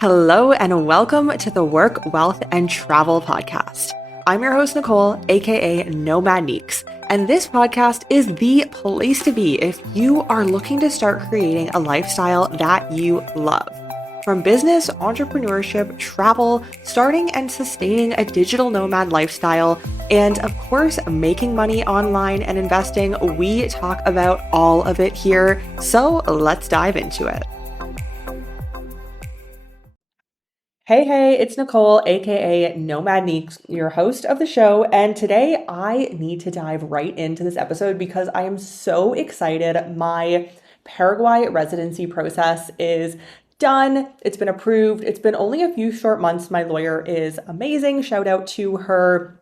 Hello and welcome to the Work, Wealth, and Travel podcast. I'm your host, Nicole, aka Nomad Neeks, and this podcast is the place to be if you are looking to start creating a lifestyle that you love. From business, entrepreneurship, travel, starting and sustaining a digital nomad lifestyle, and of course, making money online and investing, we talk about all of it here. So let's dive into it. Hey, it's Nicole, aka Nomad Neeks, your host of the show. And today I need to dive right into this episode because I am so excited. My Paraguay residency process is done. It's been approved. It's been only a few short months. My lawyer is amazing. Shout out to her.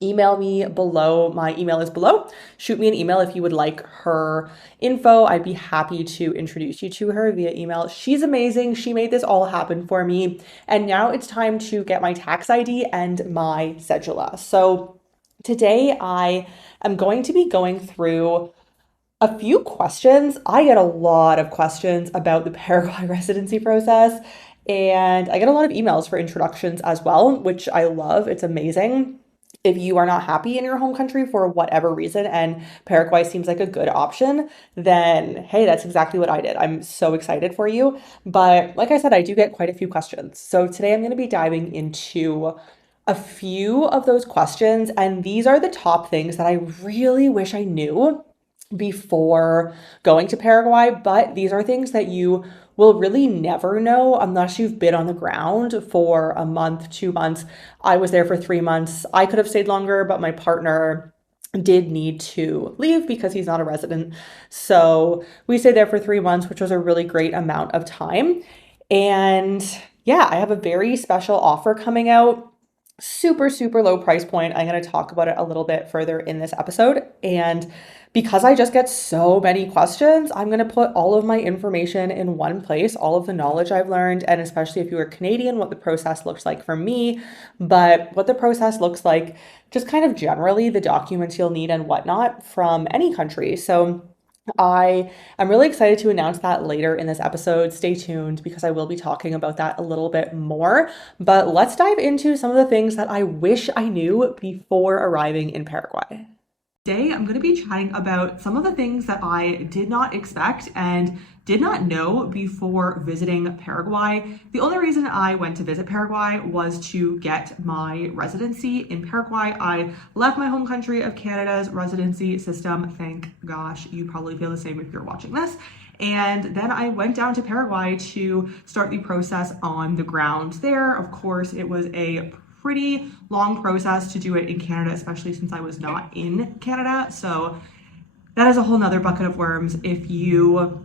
Email me below. My email is below. Shoot me an email if you would like her info. I'd be happy to introduce you to her via email. She's amazing. She made this all happen for me. And now it's time to get my tax ID and my cedula. So today I am going to be going through a few questions. I get a lot of questions about the Paraguay residency process, and I get a lot of emails for introductions as well, which I love. It's amazing. If you are not happy in your home country for whatever reason and Paraguay seems like a good option, then hey, that's exactly what I did. I'm so excited for you. But like I said, I do get quite a few questions. So today I'm going to be diving into a few of those questions. And these are the top things that I really wish I knew before going to Paraguay. But these are things that you will really never know unless you've been on the ground for a month, 2 months. I was there for 3 months. I could have stayed longer, but my partner did need to leave because he's not a resident. So we stayed there for 3 months, which was a really great amount of time. And yeah, I have a very special offer coming out. Super low price point. I'm going to talk about it a little bit further in this episode. And because I just get so many questions, I'm going to put all of my information in one place, all of the knowledge I've learned, and especially if you are Canadian, what the process looks like for me, but what the process looks like just kind of generally, the documents you'll need and whatnot from any country. So I am really excited to announce that later in this episode. Stay tuned because I will be talking about that a little bit more. But let's dive into some of the things that I wish I knew before arriving in Paraguay. Today, I'm going to be chatting about some of the things that I did not expect and did not know before visiting Paraguay. The only reason I went to visit Paraguay was to get my residency in Paraguay. I left my home country of Canada's residency system. Thank gosh, you probably feel the same if you're watching this. And then I went down to Paraguay to start the process on the ground there. Of course, it was a pretty long process to do it in Canada, especially since I was not in Canada. So that is a whole nother bucket of worms. If you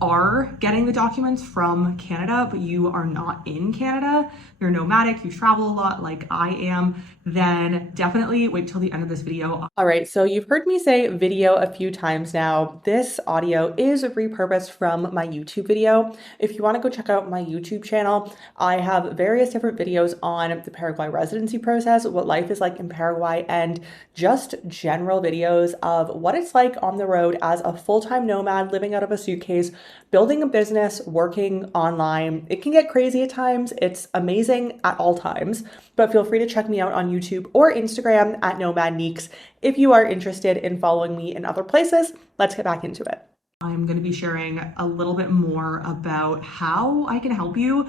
are getting the documents from Canada, but you are not in Canada, you're nomadic, you travel a lot like I am, then definitely wait till the end of this video. All right, so you've heard me say video a few times now. This audio is repurposed from my YouTube video. If you want to go check out my YouTube channel, I have various different videos on the Paraguay residency process, what life is like in Paraguay, and just general videos of what it's like on the road as a full-time nomad living out of a suitcase, building a business, working online. It can get crazy at times. It's amazing at all times, but feel free to check me out on YouTube or Instagram at Nomad Neeks if you are interested in following me in other places. Let's get back into it. I'm going to be sharing a little bit more about how I can help you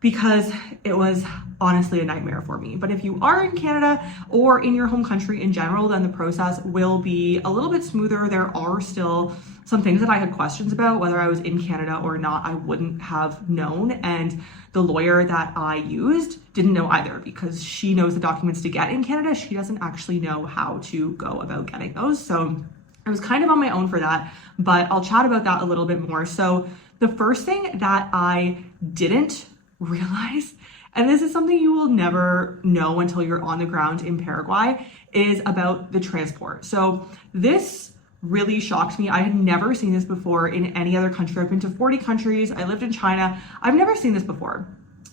because it was honestly a nightmare for me. But if you are in Canada or in your home country in general, then the process will be a little bit smoother. There are still some things that I had questions about, whether I was in Canada or not, I wouldn't have known. And the lawyer that I used didn't know either because she knows the documents to get in Canada. She doesn't actually know how to go about getting those. So I was kind of on my own for that, but I'll chat about that a little bit more. So the first thing that I didn't realize, and this is something you will never know until you're on the ground in Paraguay, is about the transport. So this really shocked me. I had never seen this before in any other country. I've been to 40 countries. I lived in China. I've never seen this before.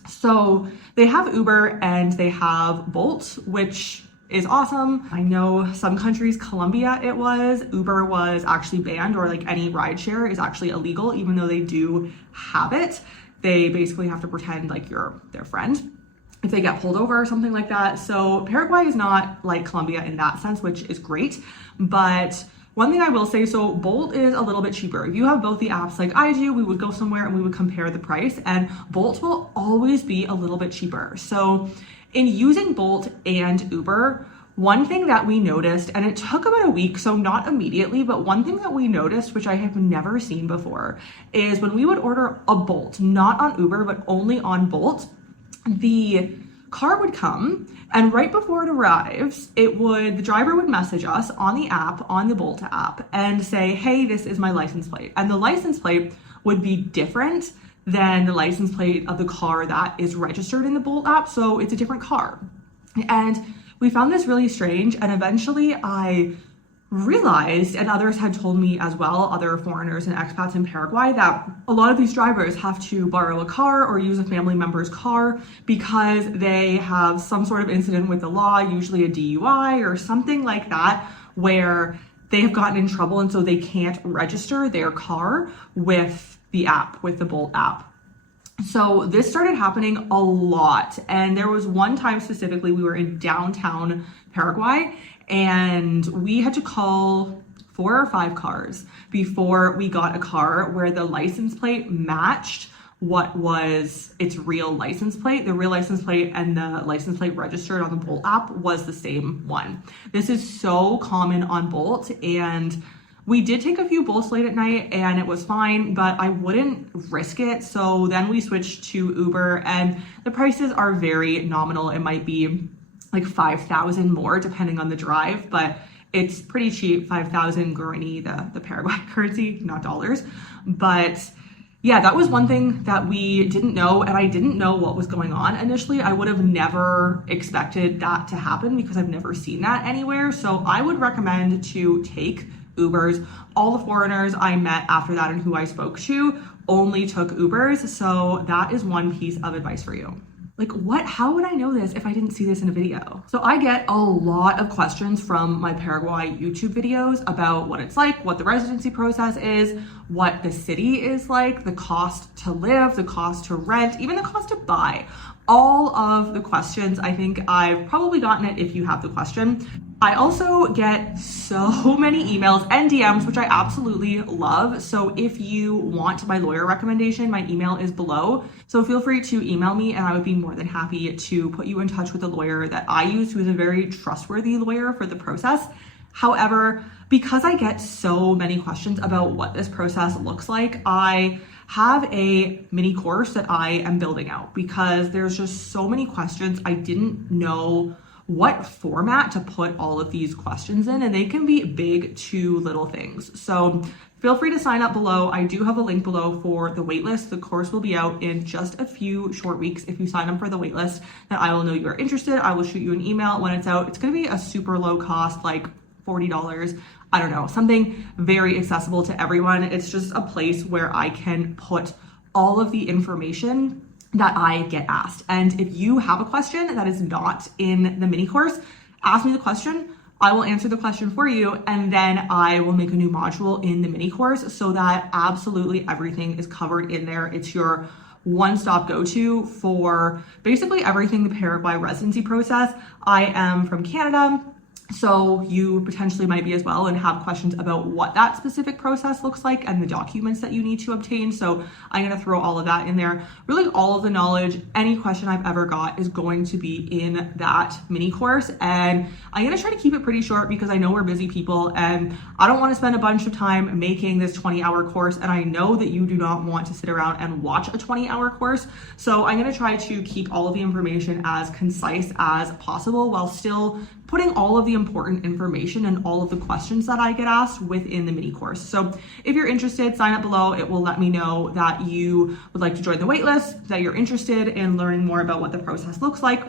So they have Uber and they have Bolt, which is awesome. I know some countries, Colombia it was, Uber was actually banned, or like any rideshare is actually illegal, even though they do have it. they basically have to pretend like you're their friend if they get pulled over or something like that. So Paraguay is not like Colombia in that sense, which is great. But one thing I will say, so Bolt is a little bit cheaper. If you have both the apps like I do, we would go somewhere and we would compare the price, and Bolt will always be a little bit cheaper. So in using Bolt and Uber, one thing that we noticed, and it took about a week, so not immediately, but one thing that we noticed, which I have never seen before, is when we would order a Bolt, not on Uber, but only on Bolt, the car would come, and right before it arrives, the driver would message us on the app, on the Bolt app, and say, hey, this is my license plate. And the license plate would be different than the license plate of the car that is registered in the Bolt app. So it's a different car. And we found this really strange. And eventually I realized, and others had told me as well, other foreigners and expats in Paraguay, that a lot of these drivers have to borrow a car or use a family member's car because they have some sort of incident with the law, usually a DUI or something like that, where they have gotten in trouble and so they can't register their car with the app, with the Bolt app. So this started happening a lot. And there was one time specifically, we were in downtown Paraguay, and we had to call 4 or 5 cars before we got a car where the license plate matched what was its real license plate. The real license plate and the license plate registered on the Bolt app was the same one. This is so common on Bolt, and we did take a few Bolts late at night and it was fine, but I wouldn't risk it. So then we switched to Uber, and the prices are very nominal. It might be like 5,000 more depending on the drive, but it's pretty cheap, 5,000 guarani, the Paraguay currency, not dollars. But yeah, that was one thing that we didn't know, and I didn't know what was going on initially. I would have never expected that to happen because I've never seen that anywhere. So I would recommend to take Ubers. All the foreigners I met after that and who I spoke to only took Ubers. So that is one piece of advice for you. Like, how would I know this if I didn't see this in a video? So I get a lot of questions from my Paraguay YouTube videos about what it's like, what the residency process is, what the city is like, the cost to live, the cost to rent, even the cost to buy. All of the questions, I think I've probably gotten it if you have the question. I also get so many emails and DMs, which I absolutely love. So if you want my lawyer recommendation, my email is below. So feel free to email me and I would be more than happy to put you in touch with a lawyer that I use, who is a very trustworthy lawyer for the process. However, because I get so many questions about what this process looks like, I have a mini course that I am building out because there's just so many questions. I didn't know what format to put all of these questions in, and they can be big to little things. So feel free to sign up below. I do have a link below for the waitlist. The course will be out in just a few short weeks. If you sign up for the waitlist, then I will know you are interested. I will shoot you an email when it's out. It's going to be a super low cost, like $40. I don't know, something very accessible to everyone. It's just a place where I can put all of the information that I get asked. And if you have a question that is not in the mini course, ask me the question. I will answer the question for you, and then I will make a new module in the mini course so that absolutely everything is covered in there. It's your one-stop go-to for basically everything the Paraguay residency process. I am from Canada, so you potentially might be as well and have questions about what that specific process looks like and the documents that you need to obtain. So I'm going to throw all of that in there. Really all of the knowledge, any question I've ever got is going to be in that mini course. And I'm going to try to keep it pretty short because I know we're busy people and I don't want to spend a bunch of time making this 20-hour course. And I know that you do not want to sit around and watch a 20-hour course. So I'm going to try to keep all of the information as concise as possible while still putting all of the important information and all of the questions that I get asked within the mini course. So if you're interested, sign up below. It will let me know that you would like to join the waitlist, that you're interested in learning more about what the process looks like.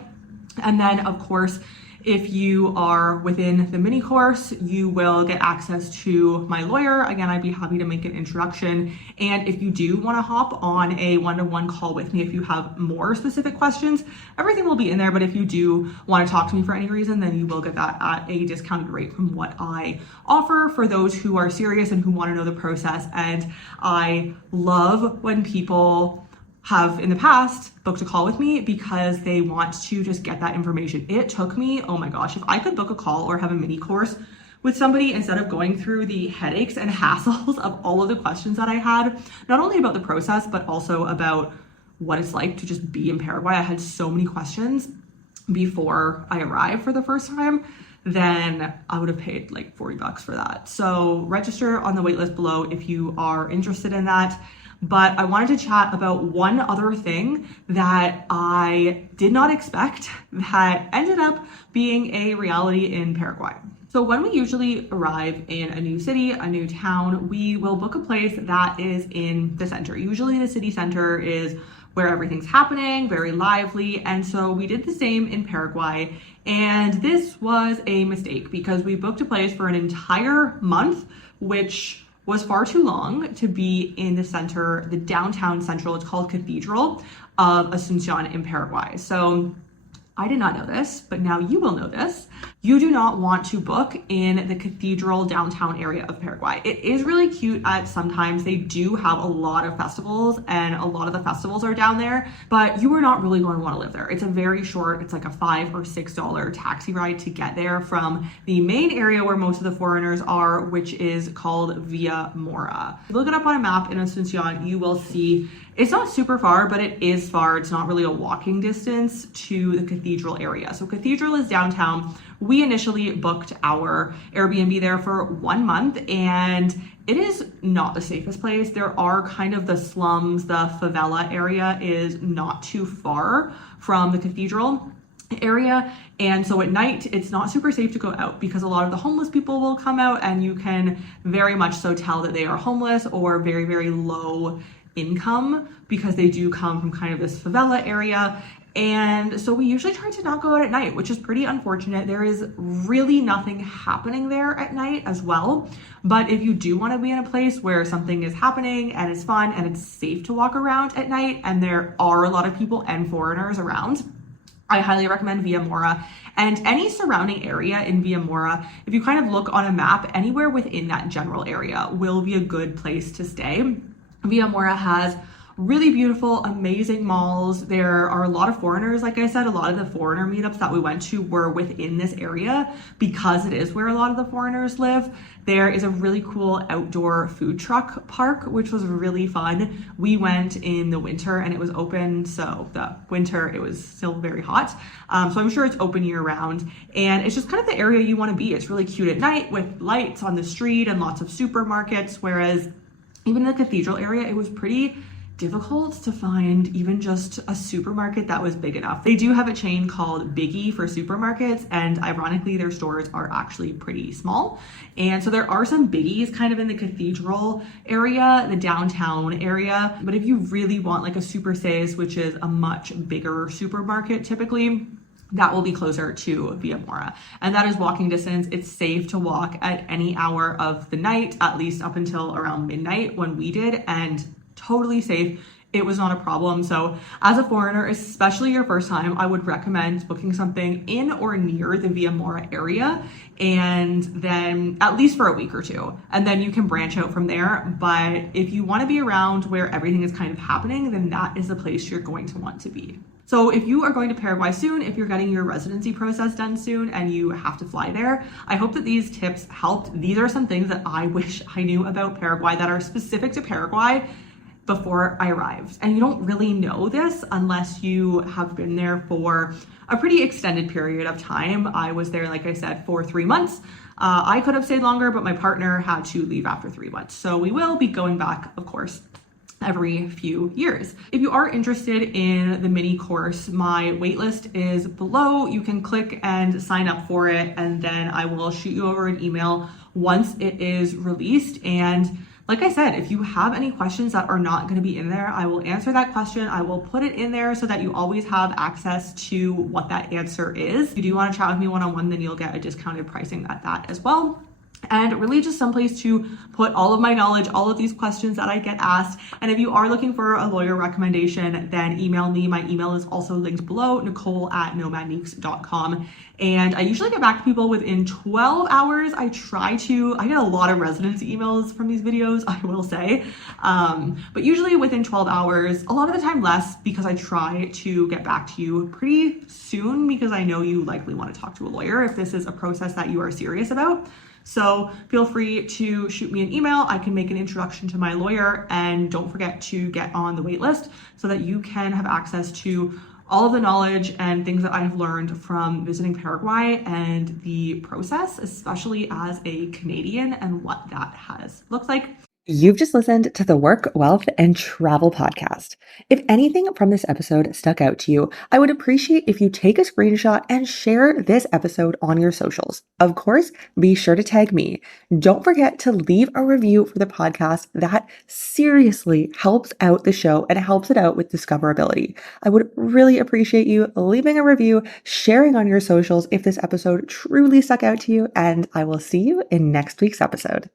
And then of course, if you are within the mini course, you will get access to my lawyer. Again, I'd be happy to make an introduction. And if you do want to hop on a one-to-one call with me, if you have more specific questions, everything will be in there. But if you do want to talk to me for any reason, then you will get that at a discounted rate from what I offer for those who are serious and who want to know the process. And I love when people have in the past booked a call with me because they want to just get that information. It took me, oh my gosh, if I could book a call or have a mini course with somebody instead of going through the headaches and hassles of all of the questions that I had, not only about the process, but also about what it's like to just be in Paraguay. I had so many questions before I arrived for the first time, then I would have paid like $40 for that. So register on the waitlist below if you are interested in that. But I wanted to chat about one other thing that I did not expect that ended up being a reality in Paraguay. So when we usually arrive in a new city, a new town, we will book a place that is in the center. Usually the city center is where everything's happening, very lively. And so we did the same in Paraguay. And this was a mistake because we booked a place for an entire month, which was far too long to be in the center, the downtown central, it's called Cathedral of Asuncion in Paraguay. So I did not know this, but now you will know this. You do not want to book in the cathedral downtown area of Paraguay. It is really cute at sometimes. They do have a lot of festivals and a lot of the festivals are down there, but you are not really going to want to live there. It's a very short, it's like a $5 or $6 taxi ride to get there from the main area where most of the foreigners are, which is called Via Mora. If you look it up on a map in Asuncion, you will see it's not super far, but it is far. It's not really a walking distance to the cathedral area. So cathedral is downtown. We initially booked our Airbnb there for 1 month and it is not the safest place. There are kind of the slums, the favela area is not too far from the cathedral area. And so at night, it's not super safe to go out because a lot of the homeless people will come out and you can very much so tell that they are homeless or very, very low income because they do come from kind of this favela area. And so we usually try to not go out at night, which is pretty unfortunate. There is really nothing happening there at night as well. But if you do want to be in a place where something is happening and it's fun and it's safe to walk around at night and there are a lot of people and foreigners around, I highly recommend Via Mora and any surrounding area in Via Mora. If you kind of look on a map, anywhere within that general area will be a good place to stay. Via Mora has really beautiful, amazing malls. There are a lot of foreigners. Like I said, a lot of the foreigner meetups that we went to were within this area because it is where a lot of the foreigners live. There is a really cool outdoor food truck park, which was really fun. We went in the winter and it was open. So the winter, it was still very hot. So I'm sure it's open year round. And it's just kind of the area you want to be. It's really cute at night with lights on the street and lots of supermarkets. Whereas even in the cathedral area, it was pretty difficult to find even just a supermarket that was big enough. They do have a chain called Biggie for supermarkets, and ironically their stores are actually pretty small. And so there are some biggies kind of in the cathedral area, the downtown area. But if you really want like a Super Seis, which is a much bigger supermarket typically, that will be closer to Via Mora. And that is walking distance. It's safe to walk at any hour of the night, at least up until around midnight when we did, and totally safe. It was not a problem. So as a foreigner, especially your first time, I would recommend booking something in or near the Via Mora area, and then at least for a week or two, and then you can branch out from there. But if you want to be around where everything is kind of happening, then that is the place you're going to want to be. So if you are going to Paraguay soon, if you're getting your residency process done soon and you have to fly there, I hope that these tips helped. These are some things that I wish I knew about Paraguay that are specific to Paraguay before I arrived. And you don't really know this unless you have been there for a pretty extended period of time. I was there, like I said, for 3 months. I could have stayed longer, but my partner had to leave after 3 months. So we will be going back, of course, every few years. If you are interested in the mini course, my waitlist is below. You can click and sign up for it, and then I will shoot you over an email once it is released. And like I said, if you have any questions that are not going to be in there, I will answer that question. I will put it in there so that you always have access to what that answer is. If you do want to chat with me one-on-one, then you'll get a discounted pricing at that as well. and really just someplace to put all of my knowledge, all of these questions that I get asked. And if you are looking for a lawyer recommendation, then email me. My email is also linked below, nicole@nomadniques.com. And I usually get back to people within 12 hours. I get a lot of residency emails from these videos, I will say. But usually within 12 hours, a lot of the time less, because I try to get back to you pretty soon because I know you likely want to talk to a lawyer if this is a process that you are serious about. So feel free to shoot me an email. I can make an introduction to my lawyer, and don't forget to get on the wait list so that you can have access to all of the knowledge and things that I have learned from visiting Paraguay and the process, especially as a Canadian, and what that has looked like. You've just listened to the Work, Wealth, and Travel podcast. If anything from this episode stuck out to you, I would appreciate if you take a screenshot and share this episode on your socials. Of course, be sure to tag me. Don't forget to leave a review for the podcast. That seriously helps out the show and helps it out with discoverability. I would really appreciate you leaving a review, sharing on your socials if this episode truly stuck out to you, and I will see you in next week's episode.